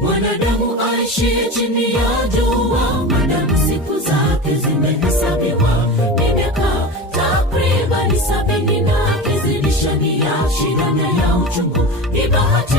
Mwanadamu aishi chini ya jua, maadamu siku zake zimehesabiwa. Ni miaka takribani 70 na akizidisha ni ya shida na ya uchungu. Ni bahati